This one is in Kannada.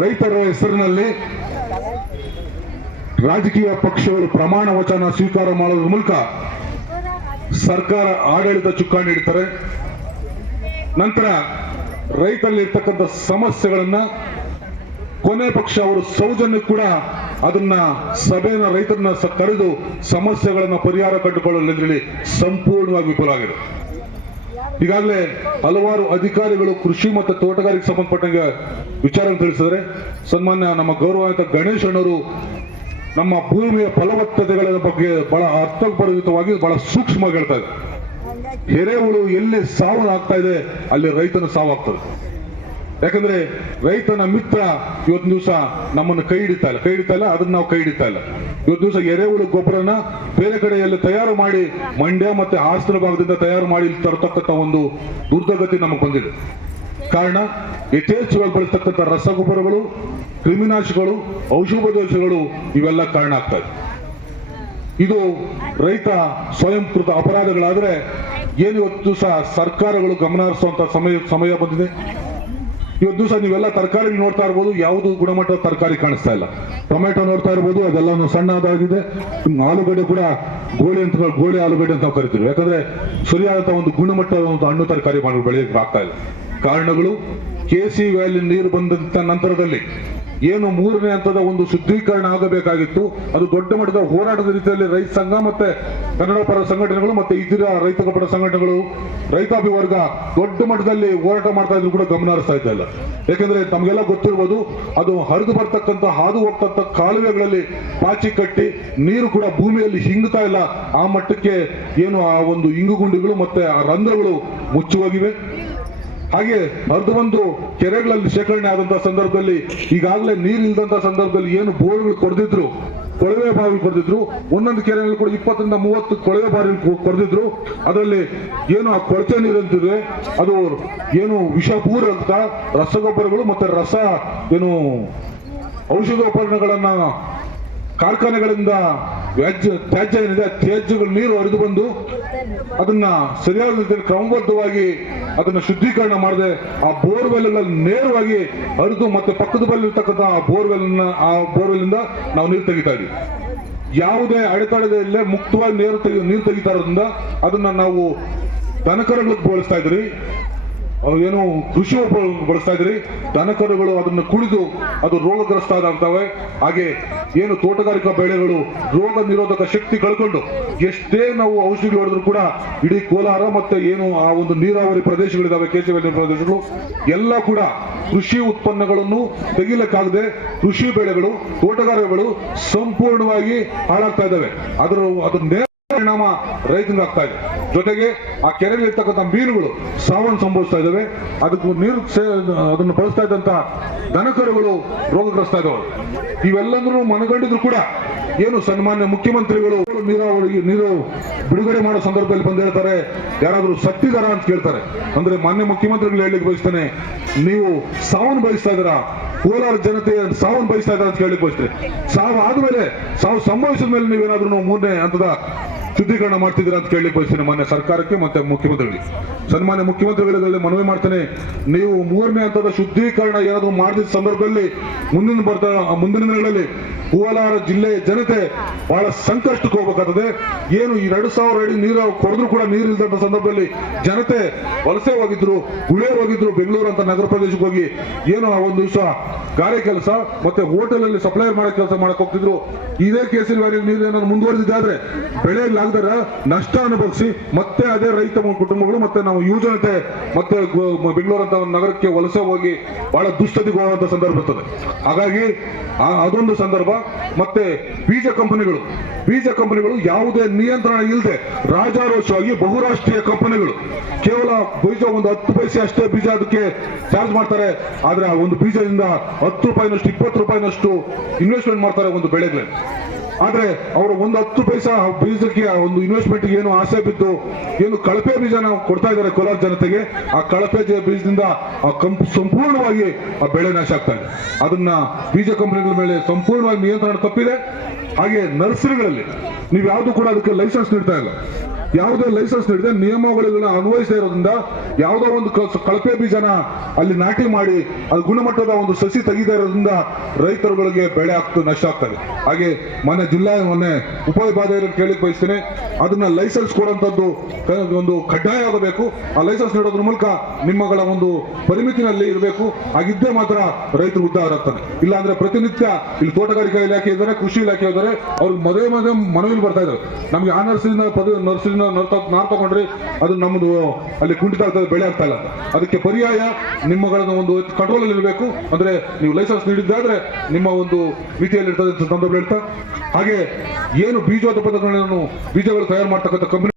ರೈತರ ಹೆಸರಿನಲ್ಲಿ ರಾಜಕೀಯ ಪಕ್ಷಗಳು ಪ್ರಮಾಣ ವಚನ ಸ್ವೀಕಾರ ಮಾಡೋದ್ರ ಮೂಲಕ ಸರ್ಕಾರ ಆಡಳಿತ ಚುಕ್ಕಾಣಿ ಇಡ್ತಾರೆ ನಂತರ ರೈತರಲ್ಲಿ ಇರ್ತಕ್ಕಂಥ ಸಮಸ್ಯೆಗಳನ್ನ ಕೊನೆ ಪಕ್ಷ ಅವರು ಸೌಜನ್ಯ ಕೂಡ ಅದನ್ನ ಸಭೆಯನ್ನ ರೈತರನ್ನ ಕರೆದು ಸಮಸ್ಯೆಗಳನ್ನ ಪರಿಹಾರ ಕಂಡುಕೊಳ್ಳಲು ಸಂಪೂರ್ಣವಾಗಿ ವಿಫಲ ಆಗಿದೆ ಈಗಾಗಲೇ ಹಲವಾರು ಅಧಿಕಾರಿಗಳು ಕೃಷಿ ಮತ್ತು ತೋಟಗಾರಿಕೆ ಸಂಬಂಧಪಟ್ಟಂಗೆ ವಿಚಾರ ತಿಳಿಸಿದರೆ ಸನ್ಮಾನ್ಯ ನಮ್ಮ ಗೌರವಾನ್ವಿತ ಗಣೇಶ್ ಅಣ್ಣವರು ನಮ್ಮ ಭೂಮಿಯ ಫಲವತ್ತತೆಗಳ ಬಗ್ಗೆ ಬಹಳ ಅರ್ಥಪರಿಯುತವಾಗಿ ಬಹಳ ಸೂಕ್ಷ್ಮವಾಗಿ ಹೇಳ್ತಾ ಇದ್ದಾರೆ. ಎರೆಹುಳು ಎಲ್ಲಿ ಸಾವು ಆಗ್ತಾ ಇದೆ ಅಲ್ಲಿ ರೈತನ ಸಾವು ಆಗ್ತದೆ ಯಾಕಂದ್ರೆ ರೈತನ ಮಿತ್ರ ಇವತ್ತು ದಿವಸ ನಮ್ಮನ್ನು ಕೈ ಹಿಡಿತಾ ಇಲ್ಲ. ಕೈ ಹಿಡಿತಾ ಇಲ್ಲ, ಅದನ್ನ ನಾವು ಕೈ ಹಿಡಿತಾ ಇಲ್ಲ. ಇವತ್ತು ದಿವಸ ಎರೆಹುಳು ಗೊಬ್ಬರನ ಬೇರೆ ಕಡೆಯಲ್ಲಿ ತಯಾರು ಮಾಡಿ ಮಂಡ್ಯ ಮತ್ತೆ ಹಾಸನ ಭಾಗದಿಂದ ತಯಾರು ಮಾಡಿ ತರತಕ್ಕಂಥ ಒಂದು ದುರ್ದಗತಿ ನಮಗೆ ಬಂದಿದೆ. ಕಾರಣ ಯಥೇಚ್ಛವಾಗಿ ಬಳಸ್ತಕ್ಕಂಥ ರಸಗೊಬ್ಬರಗಳು, ಕ್ರಿಮಿನಾಶಕಗಳು ಔಷಧೋಷಗಳು ಇವೆಲ್ಲ ಕಾರಣ ಆಗ್ತಾ ಇದೆ. ಇದು ರೈತ ಸ್ವಯಂಕೃತ ಅಪರಾಧಗಳಾದ್ರೆ ಏನು ಇವತ್ತು ಸಹ ಸರ್ಕಾರಗಳು ಗಮನ ಹರಿಸುವಂತ ಸಮಯ ಸಮಯ ಬಂದಿದೆ? ಇವತ್ತು ದಿವಸ ನೀವೆಲ್ಲ ತರಕಾರಿ ನೋಡ್ತಾ ಇರ್ಬೋದು, ಯಾವುದು ಗುಣಮಟ್ಟದ ತರಕಾರಿ ಕಾಣಿಸ್ತಾ ಇಲ್ಲ. ಟೊಮೆಟೊ ನೋಡ್ತಾ ಇರ್ಬೋದು ಅದೆಲ್ಲ ಸಣ್ಣದಾಗಿದೆ. ಆಲೂಗಡ್ಡೆ ಕೂಡ ಗೋಳಿ ಅಂತ ಗೋಳಿ ಆಲೂಗಡ್ಡೆ ಅಂತ ನಾವು ಕರಿತೀವಿ. ಯಾಕಂದ್ರೆ ಸರಿಯಾದಂತಹ ಒಂದು ಗುಣಮಟ್ಟದ ಒಂದು ಹಣ್ಣು ತರಕಾರಿ ಮಾಡಿ ಬೆಳೆಯಕ್ಕೆ ಆಗ್ತಾ ಇಲ್ಲ. ಕಾರಣಗಳು ಕೆ ಸಿ ವ್ಯಾಲಿ ನೀರು ಬಂದಂತ ನಂತರದಲ್ಲಿ ಏನು ಮೂರನೇ ಹಂತದ ಒಂದು ಶುದ್ಧೀಕರಣ ಆಗಬೇಕಾಗಿತ್ತು. ಅದು ದೊಡ್ಡ ಮಟ್ಟದ ಹೋರಾಟದ ರೀತಿಯಲ್ಲಿ ರೈತ ಸಂಘ ಮತ್ತೆ ಕನ್ನಡ ಪರ ಸಂಘಟನೆಗಳು ಮತ್ತೆ ಇತರ ರೈತ ಪರ ಸಂಘಟನೆಗಳು ರೈತಾಪಿ ವರ್ಗ ದೊಡ್ಡ ಮಟ್ಟದಲ್ಲಿ ಹೋರಾಟ ಮಾಡ್ತಾ ಇದ್ರು ಕೂಡ ಗಮನ ಹರಿಸ್ತಾ ಇದ್ದ ಇಲ್ಲ. ಯಾಕಂದ್ರೆ ತಮಗೆಲ್ಲ ಗೊತ್ತಿರ್ಬೋದು, ಅದು ಹರಿದು ಬರ್ತಕ್ಕಂಥ, ಹಾದು ಹೋಗ್ತಕ್ಕಂಥ ಕಾಲುವೆಗಳಲ್ಲಿ ಪಾಚಿ ಕಟ್ಟಿ ನೀರು ಕೂಡ ಭೂಮಿಯಲ್ಲಿ ಹಿಂಗ್ತಾ ಇಲ್ಲ. ಆ ಮಟ್ಟಕ್ಕೆ ಏನು ಆ ಒಂದು ಇಂಗುಗುಂಡಿಗಳು ಮತ್ತೆ ಆ ರಂಧ್ರಗಳು ಮುಚ್ಚಿ ಹೋಗಿವೆ ಹಾಗೆ ಅರ್ಧ ಬಂದು ಕೆರೆಗಳಲ್ಲಿ ಶೇಖರಣೆ ಆದಂತಹ ಸಂದರ್ಭದಲ್ಲಿ ಈಗಾಗಲೇ ನೀರು ಇಲ್ದಂತ ಸಂದರ್ಭದಲ್ಲಿ ಏನು ಬೋರ್ಗಳು ಕೊಡದಿದ್ರು, ಕೊಳವೆ ಬಾವಿ ಕೊಡ್ದಿದ್ರು. ಒಂದೊಂದು ಕೆರೆಯಲ್ಲಿ ಕೂಡ ಇಪ್ಪತ್ತರಿಂದ ಮೂವತ್ತು ಕೊಳವೆ ಬಾವಿ ಕೊರೆದಿದ್ರು ಅದರಲ್ಲಿ ಏನು ಆ ಕೊಳಚೆ ನೀರು ಅಂತಿದೆ ಅದು ಏನು ವಿಷ ಅಂತ ರಸಗೊಬ್ಬರಗಳು ಮತ್ತೆ ರಸ ಏನು ಔಷಧೋಪಕರಣಗಳನ್ನ ಕಾರ್ಖಾನೆಗಳಿಂದ ವ್ಯಾಜ್ಯ ತ್ಯಾಜ್ಯ ಏನಿದೆ ತ್ಯಾಜ್ಯಗಳು ನೀರು ಹರಿದು ಬಂದು ಅದನ್ನ ಸರಿಯಾದ ರೀತಿಯಲ್ಲಿ ಕ್ರಮಬದ್ಧವಾಗಿ ಅದನ್ನ ಶುದ್ಧೀಕರಣ ಮಾಡದೆ ಆ ಬೋರ್ವೆಲ್ ನೇರವಾಗಿ ಹರಿದು ಮತ್ತೆ ಪಕ್ಕದ ಬಲ್ಲಿ ಇರ್ತಕ್ಕಂಥ ಆ ಬೋರ್ವೆಲ್ ಆ ಬೋರ್ವೆಲ್ ಇಂದ ನಾವು ನೀರು ತೆಗಿತಾ ಇದೀವಿ ಯಾವುದೇ ಅಡೆತಡೆದಲ್ಲೇ ಮುಕ್ತವಾಗಿ ನೀರು ತೆಗಿ, ನೀರು ತೆಗಿತಾ ಇರೋದ್ರಿಂದ ಅದನ್ನ ನಾವು ದನಕರಗಳಿಗೆ ಬಳಸ್ತಾ ಇದ್ರಿ ಏನು ಕೃಷಿ ಬಳಸ್ತಾ ಇದ್ರಿ ದನಕರುಗಳು ಅದನ್ನು ಕುಡಿದು ಅದು ರೋಗಗ್ರಸ್ತ ಆಗ್ತವೆ ಹಾಗೆ ಏನು ತೋಟಗಾರಿಕಾ ಬೆಳೆಗಳು ರೋಗ ನಿರೋಧಕ ಶಕ್ತಿ ಕಳ್ಕೊಂಡು ಎಷ್ಟೇ ನಾವು ಔಷಧಿಗಳು ಹೊಡೆದ್ರು ಕೂಡ ಇಡೀ ಕೋಲಾರ ಮತ್ತೆ ಏನು ಆ ಒಂದು ನೀರಾವರಿ ಪ್ರದೇಶಗಳಿದಾವೆ ಕೇಶವಲ್ಲಿ ಪ್ರದೇಶಗಳು, ಎಲ್ಲ ಕೂಡ ಕೃಷಿ ಉತ್ಪನ್ನಗಳನ್ನು ತೆಗಿಲಕ್ಕಾಗದೆ ಕೃಷಿ ಬೆಳೆಗಳು, ತೋಟಗಾರಿಕೆಗಳು ಸಂಪೂರ್ಣವಾಗಿ ಹಾಳಾಗ್ತಾ ಇದ್ದಾವೆ. ಅದರ ಅದರ ನೇರ ಪರಿಣಾಮ ರೈತನಿಗೆ ಆಗ್ತಾ ಇದೆ. ಜೊತೆಗೆ ಆ ಕೆರೆಯಲ್ಲಿ ಇರ್ತಕ್ಕಂಥ ಮೀನುಗಳು ಸಾವನ್ನು ಸಂಭವಿಸ್ತಾ ಇದ್ದಾವೆ. ಅದಕ್ಕೂ ನೀರು ಅದನ್ನು ಬಳಸ್ತಾ ಇದ್ದಂತಹ ದನಕರುಗಳು ರೋಗಗ್ರಸ್ತ ಇದ್ದಾವೆ. ಇವೆಲ್ಲಂದ್ರೂ ಮನಗಂಡಿದ್ರು ಕೂಡ ಏನು ಸನ್ಮಾನ್ಯ ಮುಖ್ಯಮಂತ್ರಿಗಳು ನೀರಾವರಿ, ನೀರು ಬಿಡುಗಡೆ ಮಾಡೋ ಸಂದರ್ಭದಲ್ಲಿ ಬಂದು ಹೇಳ್ತಾರೆ, ಯಾರಾದ್ರೂ ಸತ್ತಿದಾರ ಅಂತ ಕೇಳ್ತಾರೆ. ಅಂದ್ರೆ ಮಾನ್ಯ ಮುಖ್ಯಮಂತ್ರಿಗಳು ಹೇಳಲಿಕ್ಕೆ ಬಯಸ್ತಾನೆ, ನೀವು ಸಾವನ್ನು ಬಯಸ್ತಾ ಇದ್ದೀರಾ? ಕೋಲಾರ ಜನತೆ ಸಾವನ್ನು ಬಯಸ್ತಾ ಇದ್ದಾರೆ ಅಂತ ಹೇಳಲಿಕ್ಕೆ ಬಯಸ್ತೇನೆ. ಸಾವು ಆದ್ಮೇಲೆ, ಸಾವು ಸಂಭವಿಸಿದ ಮೇಲೆ ನೀವೇನಾದ್ರೂ ಮೂರನೇ ಹಂತದ ಶುದ್ಧೀಕರಣ ಮಾಡ್ತಿದ್ದೀರಾ ಅಂತ ಕೇಳಲಿಕ್ಕೆ ಬಯಸ್ತೀನಿ ಮಾನ್ಯ ಸರ್ಕಾರಕ್ಕೆ ಮತ್ತೆ ಮುಖ್ಯಮಂತ್ರಿಗಳಿಗೆ. ಸನ್ಮಾನ್ಯ ಮುಖ್ಯಮಂತ್ರಿಗಳಿಗೆ ಮನವಿ ಮಾಡ್ತೇನೆ. ನೀವು ಮೂರನೇ ಹಂತದ ಶುದ್ಧೀಕರಣ ಏನಾದರೂ ಮಾಡಿದ ಸಂದರ್ಭದಲ್ಲಿ ಮುಂದಿನ ಬರ್ತಾ, ಮುಂದಿನ ದಿನಗಳಲ್ಲಿ ಕೋಲಾರ ಜಿಲ್ಲೆಯ ಜನತೆ ಬಹಳ ಸಂಕಷ್ಟಕ್ಕೆ ಹೋಗ್ಬೇಕಾಗ್ತದೆ. ಏನು ಎರಡು ಸಾವಿರ ಅಡಿ ನೀರು ಕೊಡಿದ್ರು ಕೂಡ ನೀರು ಇಲ್ದಂತ ಸಂದರ್ಭದಲ್ಲಿ ಜನತೆ ವಲಸೆ ಹೋಗಿದ್ರು ಗುಳಿಯರ್ ಹೋಗಿದ್ರು ಬೆಂಗಳೂರು ಅಂತ ನಗರ ಪ್ರದೇಶಕ್ಕೆ ಹೋಗಿ. ಏನು ಆ ಒಂದು ದಿವಸ ಗಾರೆ ಕೆಲಸ ಮತ್ತೆ ಹೋಟೆಲ್ ಅಲ್ಲಿ ಸಪ್ಲೈ ಮಾಡೋ ಕೆಲಸ ಮಾಡಕ್ ಹೋಗ್ತಿದ್ರು. ಇದೇ ಕೇಸಿನ ವ್ಯಾಲಿ ನೀರು ಏನಾದ್ರು ಮುಂದುವರೆದಿದ್ದಾದ್ರೆ ಬೆಳೆಯಲಾಗದರ ನಷ್ಟ ಅನುಭವಿಸಿ ಮತ್ತೆ ಅದೇ ರೈತ ಕುಟುಂಬಗಳು ಮತ್ತೆ ನಾವು ಯುವಜನತೆ ಮತ್ತೆ ಬೆಂಗಳೂರು ಅಂತ ಒಂದು ನಗರಕ್ಕೆ ವಲಸೆ ಹೋಗಿ ಬಹಳ ದುಸ್ಥಿತಿಗೆ ಹೋಗುವಂತ ಸಂದರ್ಭ ಇರ್ತದೆ. ಹಾಗಾಗಿ ಅದೊಂದು ಸಂದರ್ಭ. ಮತ್ತೆ ಬೀಜ ಕಂಪನಿಗಳು. ಬೀಜ ಕಂಪನಿಗಳು ಯಾವುದೇ ನಿಯಂತ್ರಣ ಇಲ್ಲದೆ ರಾಜಾರೋಷವಾಗಿ ಬಹುರಾಷ್ಟ್ರೀಯ ಕಂಪನಿಗಳು. ಕೇವಲ ಬೀಜ ಒಂದು ಹತ್ತು ಪೈಸೆ ಅಷ್ಟೇ ಬೀಜ ಅದಕ್ಕೆ ಚಾರ್ಜ್ ಮಾಡ್ತಾರೆ. ಆದ್ರೆ ಆ ಒಂದು ಬೀಜದಿಂದ ಹತ್ತು ರೂಪಾಯಿನಷ್ಟು, ಇಪ್ಪತ್ತು ರೂಪಾಯಿನಷ್ಟು ಇನ್ವೆಸ್ಟ್ಮೆಂಟ್ ಮಾಡ್ತಾರೆ ಒಂದು ಬೆಳೆಗಳಲ್ಲಿ. ಆದ್ರೆ ಅವರು ಒಂದು ಹತ್ತು ಪೈಸಾ ಬೀಜಕ್ಕೆ ಒಂದು ಇನ್ವೆಸ್ಟ್ಮೆಂಟ್ ಏನು ಆಸೆ ಬಿದ್ದು ಏನು ಕಳಪೆ ಬೀಜ ನಾವು ಕೊಡ್ತಾ ಇದ್ದಾರೆ ಕೋಲಾರ ಜನತೆಗೆ, ಆ ಕಳಪೆ ಬೀಜದಿಂದ ಆ ಕಂಪ್ ಸಂಪೂರ್ಣವಾಗಿ ಆ ಬೆಳೆ ನಾಶ ಆಗ್ತಾ ಇದೆ. ಅದನ್ನ ಬೀಜ ಕಂಪನಿಗಳ ಮೇಲೆ ಸಂಪೂರ್ಣವಾಗಿ ನಿಯಂತ್ರಣ ತಪ್ಪಿದೆ. ಹಾಗೆ ನರ್ಸರಿಗಳಲ್ಲಿ, ನೀವು ಯಾವುದು ಕೂಡ ಅದಕ್ಕೆ ಲೈಸೆನ್ಸ್ ನೀಡ್ತಾ ಇಲ್ಲ. ಯಾವುದೇ ಲೈಸೆನ್ಸ್ ನೀಡದೆ ನಿಯಮಾವಳಿಗಳನ್ನ ಅನ್ವಯಿಸದೇ ಇರೋದ್ರಿಂದ ಯಾವುದೋ ಒಂದು ಕಳಪೆ ಬೀಜನ ಅಲ್ಲಿ ನಾಟಿ ಮಾಡಿ ಅದು ಗುಣಮಟ್ಟದ ಒಂದು ಸಸಿ ತೆಗಿದೇ ಇರೋದ್ರಿಂದ ರೈತರುಗಳಿಗೆ ಬೆಳೆ ಆಗ್ತದೆ ನಷ್ಟ ಆಗ್ತದೆ. ಹಾಗೆ ಮೊನ್ನೆ ಜಿಲ್ಲಾ ಮೊನ್ನೆ ಉಪವಿಭಾಗದಲ್ಲಿ ಕೇಳಿಕ್ ಬಯಸ್ತೇನೆ. ಅದನ್ನ ಲೈಸೆನ್ಸ್ ಕೊಡುವಂತದ್ದು ಒಂದು ಕಡ್ಡಾಯ ಆಗಬೇಕು. ಆ ಲೈಸೆನ್ಸ್ ನೀಡೋದ್ರ ಮೂಲಕ ನಿಮ್ಮಗಳ ಒಂದು ಪರಿಮಿತಿನಲ್ಲಿ ಇರಬೇಕು. ಹಾಗಿದ್ದೇ ಮಾತ್ರ ರೈತರು ಉದ್ದಾರ ಆಗ್ತಾರೆ. ಇಲ್ಲ ಅಂದ್ರೆ ಪ್ರತಿನಿತ್ಯ ಇಲ್ಲಿ ತೋಟಗಾರಿಕಾ ಇಲಾಖೆ ಇದ್ದಾರೆ, ಕೃಷಿ ಇಲಾಖೆ ಇದ್ದಾರೆ ಅವ್ರಿಗೆ ಮದುವೆ ಮದುವೆ ಮನವಿಲಿ ಬರ್ತಾ ಇದ್ದಾರೆ. ನಮ್ಗೆ ಆ ನರ್ಸರಿನ ಪದವಿ ನರ್ತ ನಾರ್ ತಗೊಂಡ್ರಿ ಅದು ನಮ್ಮದು ಅಲ್ಲಿ ಕುಂಠಿತ ಆಗ್ತದೆ, ಬೆಳೆ ಆಗ್ತಾ ಇಲ್ಲ. ಅದಕ್ಕೆ ಪರ್ಯಾಯ ನಿಮ್ಮಗಳನ್ನು ಒಂದು ಕಂಟ್ರೋಲ್ ಅಲ್ಲಿ ಇರಬೇಕು ಅಂದ್ರೆ ನೀವು ಲೈಸೆನ್ಸ್ ನೀಡಿದ್ದಾದ್ರೆ ನಿಮ್ಮ ಒಂದು ಮಿತಿಯಲ್ಲಿ ಇರ್ತದೆ ಅಂತ ಸಂದರ್ಭ ಹಾಗೆ ಏನು ಬೀಜೋತ್ಪಾದನೆಗಳನ್ನು ಬೀಜಗಳು ತಯಾರು ಮಾಡ್ತಕ್ಕಂಥ ಕಂಪನಿ